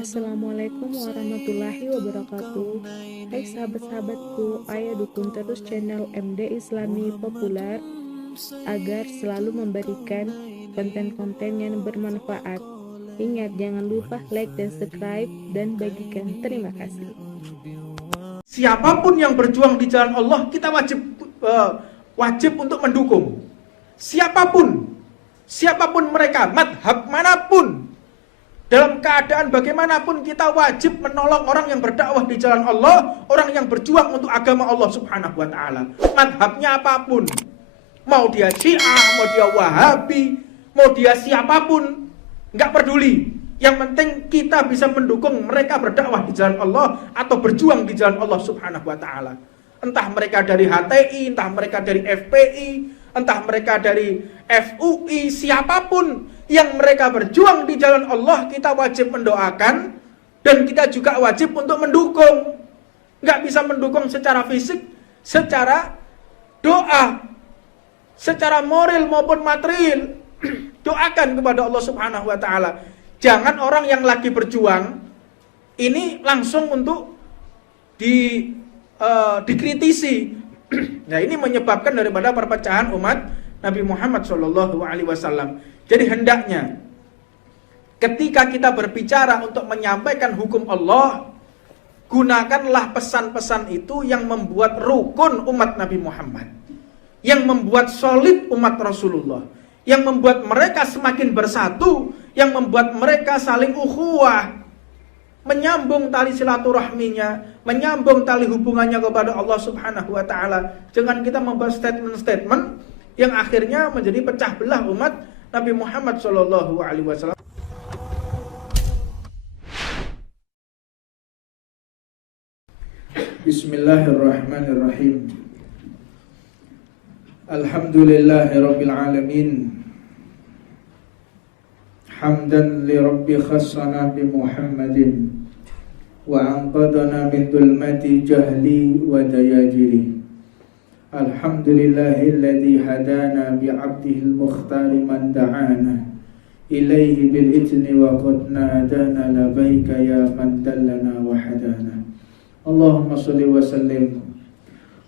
Assalamualaikum warahmatullahi wabarakatuh. Hai sahabat-sahabatku, ayo dukung terus channel MD Islami Populer agar selalu memberikan konten-konten yang bermanfaat. Ingat, jangan lupa like dan subscribe dan bagikan. Terima kasih. Siapapun yang berjuang di jalan Allah, kita wajib untuk mendukung. Siapapun mereka, madhab manapun, dalam keadaan bagaimanapun kita wajib menolong orang yang berdakwah di jalan Allah, orang yang berjuang untuk agama Allah Subhanahu wa taala. Madhabnya apapun. Mau dia Syiah, mau dia Wahabi, mau dia siapapun, enggak peduli. Yang penting kita bisa mendukung mereka berdakwah di jalan Allah atau berjuang di jalan Allah Subhanahu wa taala. Entah mereka dari HTI, entah mereka dari FPI, entah mereka dari FUI, siapapun yang mereka berjuang di jalan Allah, kita wajib mendoakan dan kita juga wajib untuk mendukung. Nggak bisa mendukung secara fisik, secara doa, secara moral maupun material. Doakan kepada Allah Subhanahu wa taala. Jangan orang yang lagi berjuang ini langsung untuk dikritisi. Nah, ini menyebabkan daripada perpecahan umat Nabi Muhammad SAW. Jadi hendaknya ketika kita berbicara untuk menyampaikan hukum Allah, gunakanlah pesan-pesan itu yang membuat rukun umat Nabi Muhammad, yang membuat solid umat Rasulullah, yang membuat mereka semakin bersatu, yang membuat mereka saling ukhuwah, menyambung tali silaturahminya, menyambung tali hubungannya kepada Allah Subhanahu wa taala. Jangan kita membuat statement-statement yang akhirnya menjadi pecah belah umat Nabi Muhammad sallallahu alaihi wasallam. Bismillahirrahmanirrahim. Alhamdulillahirabbil alamin. Hamdan li rabbi khassana bi Muhammadin wa anqadana min dhulmati jahli wa dayajiri. Alhamdulillahilladzi hadana bi 'abdihil mukhtari man da'ana ilaihi bil idzni wa qad nadana labaika ya man dallana wa hadana. Allahumma shalli wa sallim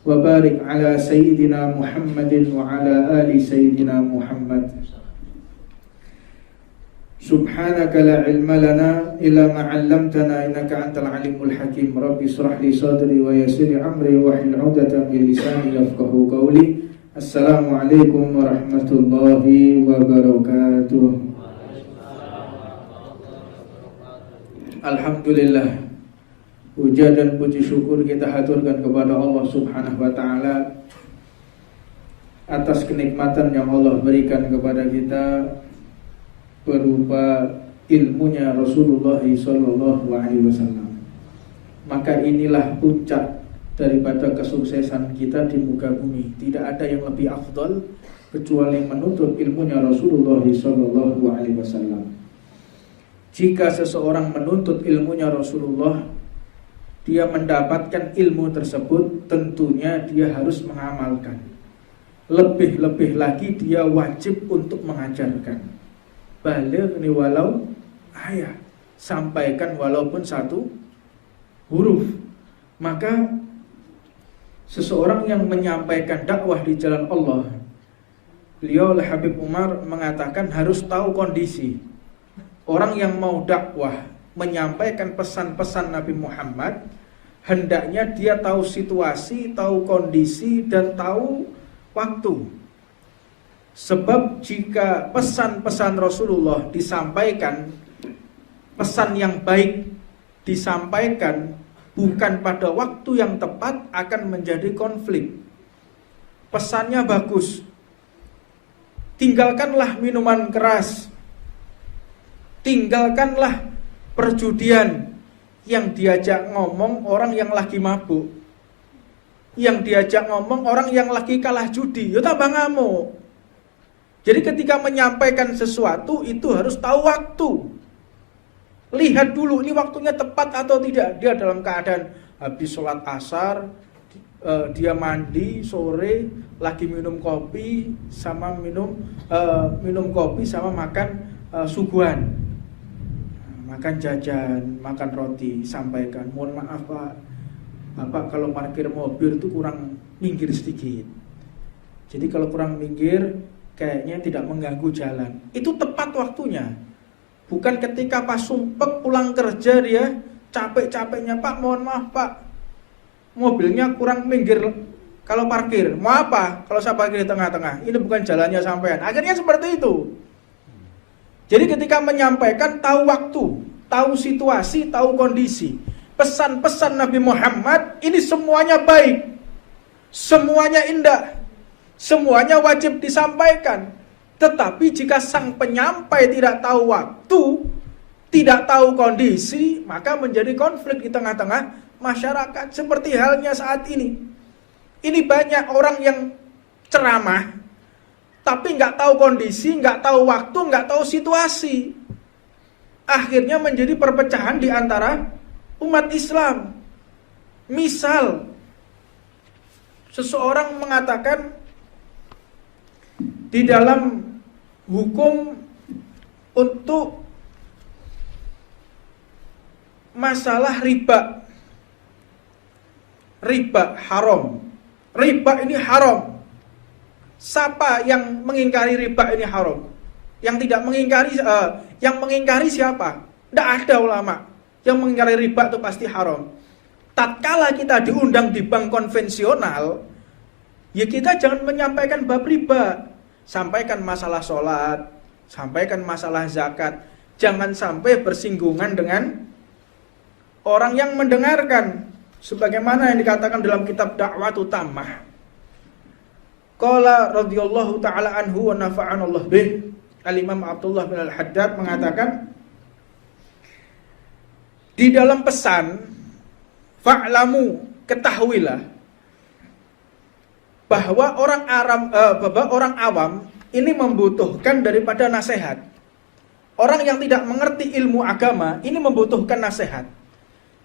wa barik ala sayyidina Muhammadin wa ala ali sayyidina Muhammad. Subhanaka la ilma lana illa ma 'allamtana innaka antal alimul hakim. Rabbi shrah li sadri wa yassir li amri wahlul 'uqdatam min lisani yafqahu qawli. Assalamualaikum warahmatullahi wabarakatuh. Alhamdulillah, puja dan puji syukur kita haturkan kepada Allah Subhanahu wa taala atas kenikmatan yang Allah berikan kepada kita berupa ilmunya Rasulullah sallallahu alaihi wasallam. Maka inilah puncak daripada kesuksesan kita di muka bumi. Tidak ada yang lebih afdal kecuali menuntut ilmunya Rasulullah sallallahu alaihi wasallam. Jika seseorang menuntut ilmunya Rasulullah, dia mendapatkan ilmu tersebut, tentunya dia harus mengamalkan. Lebih-lebih lagi dia wajib untuk mengajarkan. Balighni walau ayat, sampaikan walaupun satu huruf. Maka seseorang yang menyampaikan dakwah di jalan Allah, beliau Habib Umar mengatakan harus tahu kondisi. Orang yang mau dakwah menyampaikan pesan-pesan Nabi Muhammad, hendaknya dia tahu situasi, tahu kondisi, dan tahu waktu. Sebab jika pesan-pesan Rasulullah disampaikan, pesan yang baik disampaikan bukan pada waktu yang tepat, akan menjadi konflik. Pesannya bagus, tinggalkanlah minuman keras, tinggalkanlah perjudian. Yang diajak ngomong orang yang lagi mabuk, yang diajak ngomong orang yang lagi kalah judi, ya tambah ngamuk. Jadi ketika menyampaikan sesuatu itu harus tahu waktu. Lihat dulu ini waktunya tepat atau tidak. Dia dalam keadaan habis sholat asar, dia mandi sore, lagi minum kopi sama minum kopi sama makan suguhan. makan jajan, makan roti, sampaikan, mohon maaf Pak, Bapak kalau parkir mobil itu kurang minggir sedikit. Jadi kalau kurang minggir kayaknya tidak mengganggu jalan. Itu tepat waktunya. Bukan ketika pas sumpek pulang kerja dia capek-capeknya, Pak mohon maaf Pak, mobilnya kurang minggir kalau parkir. Mau apa kalau saya parkir di tengah-tengah? Ini bukan jalannya sampean. Akhirnya seperti itu. Jadi ketika menyampaikan tahu waktu, tahu situasi, tahu kondisi. Pesan-pesan Nabi Muhammad ini semuanya baik, semuanya indah, semuanya wajib disampaikan. Tetapi jika sang penyampai tidak tahu waktu, tidak tahu kondisi, maka menjadi konflik di tengah-tengah masyarakat. Seperti halnya saat ini. Ini banyak orang yang ceramah, tapi nggak tahu kondisi, nggak tahu waktu, nggak tahu situasi. Akhirnya menjadi perpecahan di antara umat Islam. Misal, seseorang mengatakan di dalam hukum untuk masalah riba haram. Riba ini haram. Siapa yang mengingkari riba ini haram? Yang tidak mengingkari, yang mengingkari siapa? Tidak ada ulama. Yang mengingkari riba itu pasti haram. Tatkala kita diundang di bank konvensional, ya kita jangan menyampaikan bab riba. Sampaikan masalah sholat, sampaikan masalah zakat. Jangan sampai bersinggungan dengan orang yang mendengarkan. Sebagaimana yang dikatakan dalam kitab Da'watu Tammah. Qala radhiyallahu ta'ala anhu wa nafa'anallah bih. Al-Imam Abdullah bin Al-Haddad mengatakan, di dalam pesan, fa'lamu, ketahuilah, bahwa orang awam ini membutuhkan daripada nasihat. Orang yang tidak mengerti ilmu agama ini membutuhkan nasihat.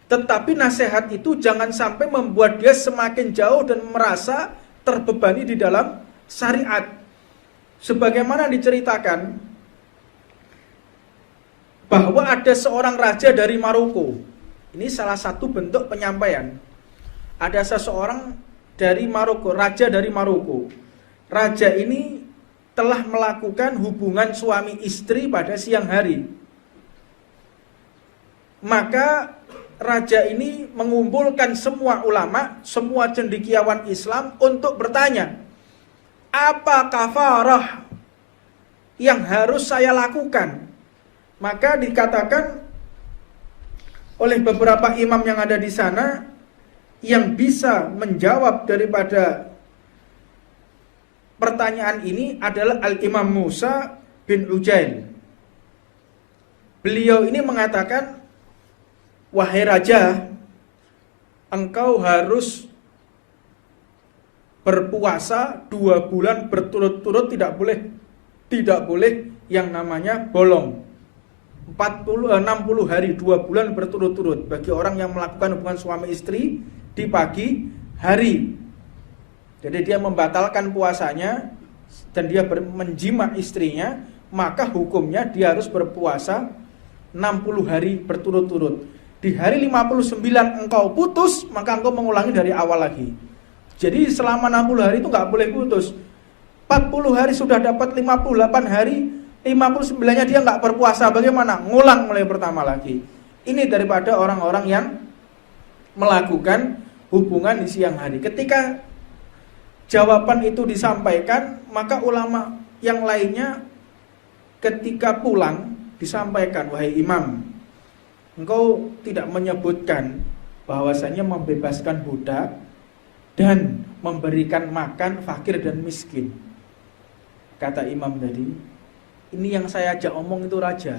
Tetapi nasihat itu jangan sampai membuat dia semakin jauh dan merasa terbebani di dalam syariat. Sebagaimana diceritakan bahwa ada seorang raja dari Maroko. Ini salah satu bentuk penyampaian. Ada seseorang dari Maroko, raja dari Maroko. Raja ini telah melakukan hubungan suami istri pada siang hari. Maka raja ini mengumpulkan semua ulama, semua cendekiawan Islam untuk bertanya, apa kafarah yang harus saya lakukan? Maka dikatakan oleh beberapa imam yang ada di sana, yang bisa menjawab daripada pertanyaan ini adalah Al-Imam Musa bin Ujail. Beliau ini mengatakan, wahai raja, engkau harus berpuasa 2 bulan berturut-turut, tidak boleh yang namanya bolong. 60 hari 2 bulan berturut-turut bagi orang yang melakukan hubungan suami istri di pagi hari. Jadi dia membatalkan puasanya dan dia menjima istrinya, maka hukumnya dia harus berpuasa 60 hari berturut-turut. Di hari 59 engkau putus, maka engkau mengulangi dari awal lagi. Jadi selama 60 hari itu nggak boleh putus. 40 hari sudah dapat 58 hari, 59-nya dia nggak berpuasa, bagaimana? Ngulang mulai pertama lagi. Ini daripada orang-orang yang melakukan hubungan di siang hari. Ketika jawaban itu disampaikan, maka ulama yang lainnya ketika pulang disampaikan, wahai imam, engkau tidak menyebutkan bahwasanya membebaskan budak dan memberikan makan fakir dan miskin. Kata imam tadi, ini yang saya ajak omong itu raja.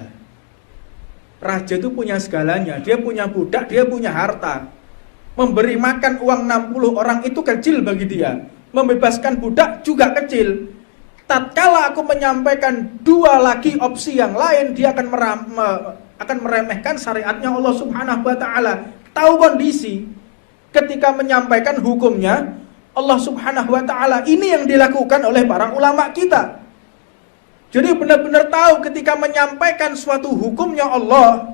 Raja itu punya segalanya, dia punya budak, dia punya harta. Memberi makan uang 60 orang itu kecil bagi dia. Membebaskan budak juga kecil. Tatkala aku menyampaikan 2 lagi opsi yang lain, dia akan meremehkan syariatnya Allah Subhanahu wa taala. Tahu kondisi ketika menyampaikan hukumnya Allah Subhanahu wa taala. Ini yang dilakukan oleh para ulama kita. Jadi benar-benar tahu ketika menyampaikan suatu hukumnya Allah,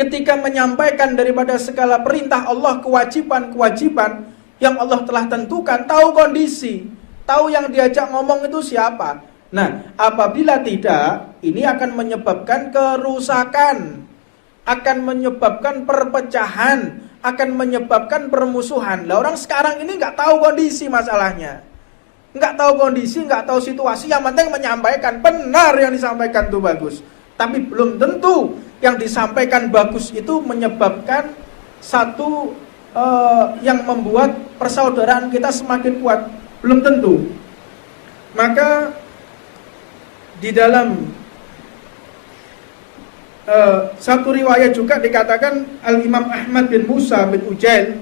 ketika menyampaikan daripada segala perintah Allah, kewajiban-kewajiban yang Allah telah tentukan, tahu kondisi, tahu yang diajak ngomong itu siapa. Nah, apabila tidak, ini akan menyebabkan kerusakan, akan menyebabkan perpecahan, akan menyebabkan permusuhan. Lah orang sekarang ini nggak tahu kondisi masalahnya, nggak tahu kondisi, nggak tahu situasi. Yang penting menyampaikan, benar yang disampaikan itu bagus, tapi belum tentu yang disampaikan bagus itu menyebabkan satu yang membuat persaudaraan kita semakin kuat, belum tentu. Maka di dalam satu riwayat juga dikatakan Al-Imam Ahmad bin Musa bin Ujail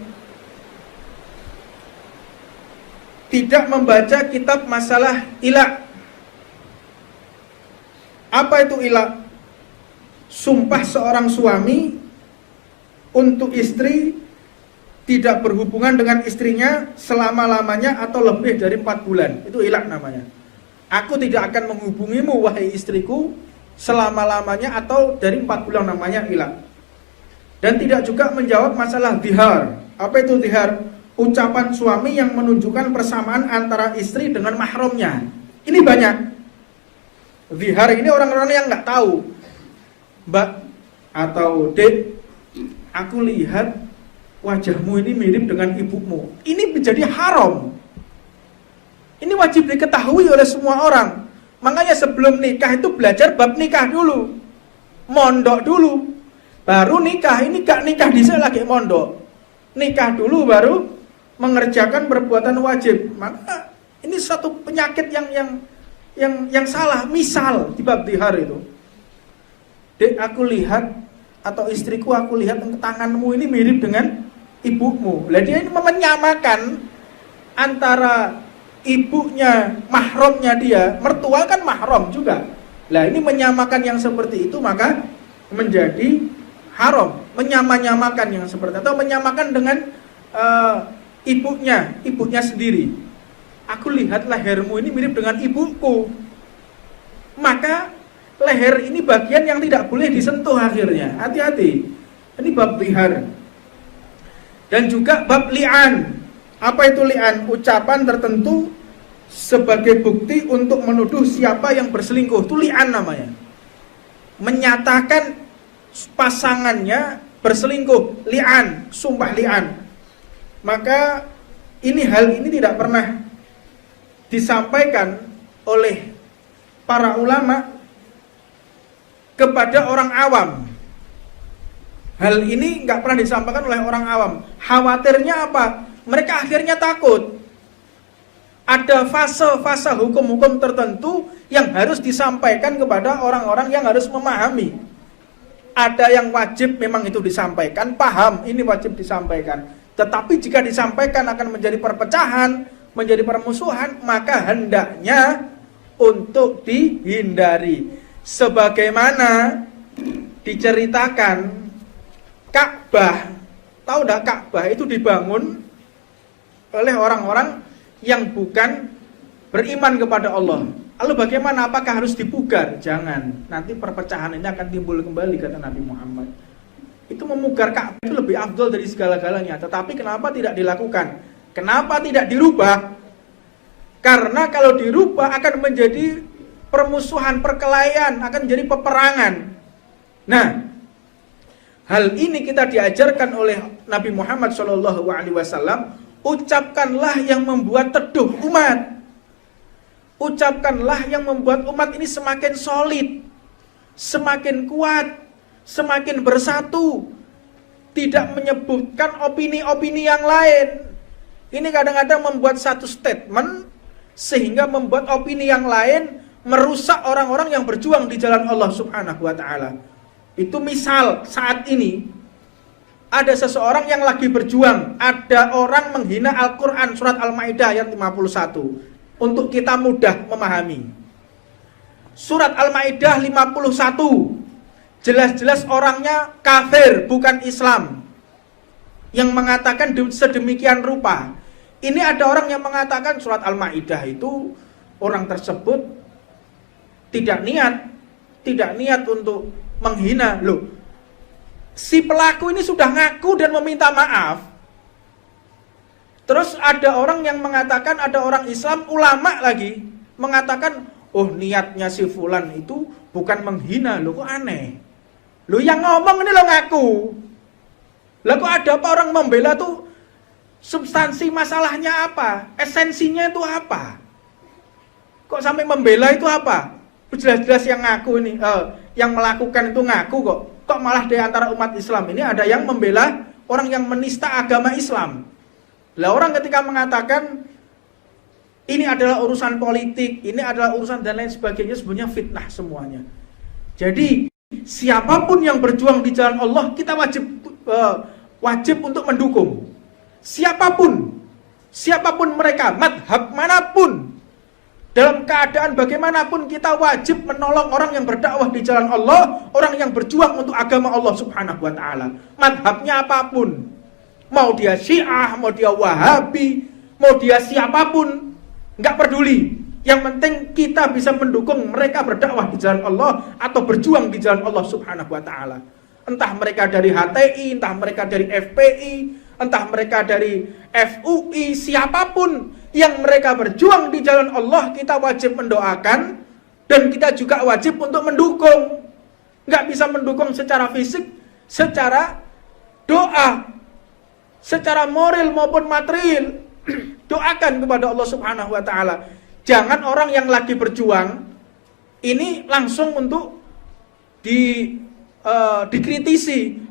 tidak membaca kitab masalah ilak. Apa itu ilak? Sumpah seorang suami untuk istri tidak berhubungan dengan istrinya selama-lamanya atau lebih dari 4 bulan. Itu ilak namanya. Aku tidak akan menghubungimu wahai istriku selama-lamanya atau dari 4 bulan, namanya ilak. Dan tidak juga menjawab masalah zihar. Apa itu zihar? Ucapan suami yang menunjukkan persamaan antara istri dengan mahramnya. Ini banyak. Zihar ini orang-orang yang nggak tahu. Mbak atau Dek, aku lihat wajahmu ini mirip dengan ibumu. Ini menjadi haram. Ini wajib diketahui oleh semua orang. Makanya sebelum nikah itu belajar bab nikah dulu, mondok dulu, baru nikah. Ini gak nikah dhisik lagi mondok, nikah dulu baru mengerjakan perbuatan wajib. Maka ini satu penyakit yang salah. Misal di bab zihar itu, Dek, aku lihat, atau istriku, aku lihat tanganmu ini mirip dengan ibumu. Lah dia ini menyamakan antara ibunya, mahramnya dia, mertua kan mahram juga. Lah ini menyamakan yang seperti itu, maka menjadi haram. Menyamakan yang seperti itu, atau menyamakan dengan ibunya sendiri. Aku lihat lehermu ini mirip dengan ibuku. Maka leher ini bagian yang tidak boleh disentuh akhirnya. Hati-hati. Ini bab zihar. Dan juga bab li'an. Apa itu li'an? Ucapan tertentu sebagai bukti untuk menuduh siapa yang berselingkuh. Itu li'an namanya. Menyatakan pasangannya berselingkuh. Li'an, sumpah li'an. Maka hal ini tidak pernah disampaikan oleh para ulama kepada orang awam. Hal ini nggak pernah disampaikan oleh orang awam. Khawatirnya apa? Mereka akhirnya takut. Ada fase-fase hukum-hukum tertentu yang harus disampaikan kepada orang-orang yang harus memahami. Ada yang wajib memang itu disampaikan, paham ini wajib disampaikan. Tetapi jika disampaikan akan menjadi perpecahan, menjadi permusuhan, maka hendaknya untuk dihindari. Sebagaimana diceritakan Ka'bah, tahu enggak Ka'bah itu dibangun oleh orang-orang yang bukan beriman kepada Allah. Lalu bagaimana? Apakah harus dipugar? Jangan. Nanti perpecahan ini akan timbul kembali, kata Nabi Muhammad. Itu memugar Ka'bah itu lebih afdol dari segala-galanya. Tetapi kenapa tidak dilakukan? Kenapa tidak dirubah? Karena kalau dirubah akan menjadi permusuhan, perkelahian, akan menjadi peperangan. Nah, hal ini kita diajarkan oleh Nabi Muhammad SAW. Ucapkanlah yang membuat teduh umat. Ucapkanlah yang membuat umat ini semakin solid, semakin kuat, semakin bersatu. Tidak menyebutkan opini-opini yang lain. Ini kadang-kadang membuat satu statement sehingga membuat opini yang lain merusak orang-orang yang berjuang di jalan Allah Subhanahu wa taala. Itu misal saat ini ada seseorang yang lagi berjuang, ada orang menghina Al-Qur'an surat Al-Maidah ayat 51. Untuk kita mudah memahami. Surat Al-Maidah 51 jelas-jelas orangnya kafir, bukan Islam. Yang mengatakan sedemikian rupa. Ini ada orang yang mengatakan surat Al-Maidah itu orang tersebut tidak niat untuk menghina. Loh, si pelaku ini sudah ngaku dan meminta maaf. Terus ada orang yang mengatakan, ada orang Islam, ulama lagi, mengatakan, oh niatnya si fulan itu bukan menghina, loh kok aneh. Loh yang ngomong ini lo ngaku. Lah kok ada apa orang membela tuh, substansi masalahnya apa? Esensinya itu apa? Kok sampai membela itu apa? Jelas-jelas yang ngaku ini, yang melakukan itu ngaku kok. Kok malah di antara umat Islam ini ada yang membela orang yang menista agama Islam. Lah orang ketika mengatakan ini adalah urusan politik, ini adalah urusan dan lain sebagainya, sebenarnya fitnah semuanya. Jadi siapapun yang berjuang di jalan Allah, kita wajib untuk mendukung. Siapapun mereka, madhab manapun, dalam keadaan bagaimanapun kita wajib menolong orang yang berdakwah di jalan Allah, orang yang berjuang untuk agama Allah Subhanahu wa taala. Madhabnya apapun. Mau dia Syiah, mau dia Wahabi, mau dia siapapun, nggak peduli. Yang penting kita bisa mendukung mereka berdakwah di jalan Allah atau berjuang di jalan Allah Subhanahu wa taala. Entah mereka dari HTI, entah mereka dari FPI, entah mereka dari FUI, siapapun yang mereka berjuang di jalan Allah, kita wajib mendoakan dan kita juga wajib untuk mendukung. Nggak bisa mendukung secara fisik, secara doa, secara moral maupun material. Doakan kepada Allah Subhanahu wa taala. Jangan orang yang lagi berjuang ini langsung untuk dikritisi.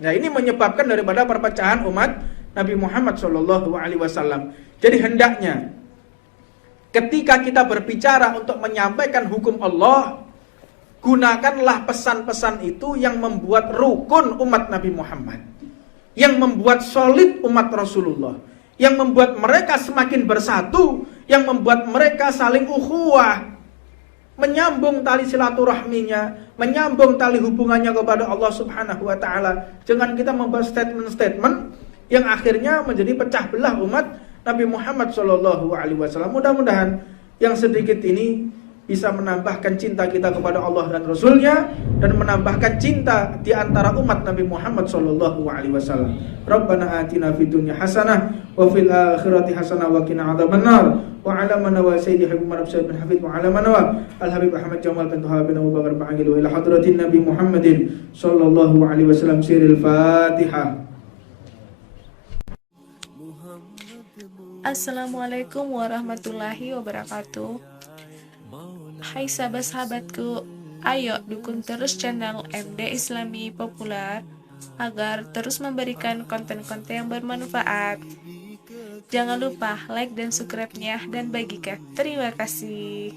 Nah, ini menyebabkan daripada perpecahan umat Nabi Muhammad SAW. Jadi hendaknya ketika kita berbicara untuk menyampaikan hukum Allah, gunakanlah pesan-pesan itu yang membuat rukun umat Nabi Muhammad, yang membuat solid umat Rasulullah, yang membuat mereka semakin bersatu, yang membuat mereka saling ukhuwah, menyambung tali silaturahminya, menyambung tali hubungannya kepada Allah Subhanahu wa taala. Jangan kita membuat statement-statement yang akhirnya menjadi pecah belah umat Nabi Muhammad SAW. Mudah-mudahan yang sedikit ini bisa menambahkan cinta kita kepada Allah dan Rasulnya, dan menambahkan cinta di antara umat Nabi Muhammad SAW. Rabbana atina fid dunya hasanah wa fil akhirati hasanah wa qina adzabannar. Wa ala man wa sayyidi habib bin hafid wa ala man wa al habib Ahmad Jamal bin Tuhab bin Abu Bakar ba'il wa ila hadratin Nabi Muhammadin sallallahu alaihi wasallam. Siril Fatihah. Assalamualaikum warahmatullahi wabarakatuh. Hai sahabat-sahabatku, ayo dukung terus channel MD Islami Populer agar terus memberikan konten-konten yang bermanfaat. Jangan lupa like dan subscribe-nya dan bagikan. Terima kasih.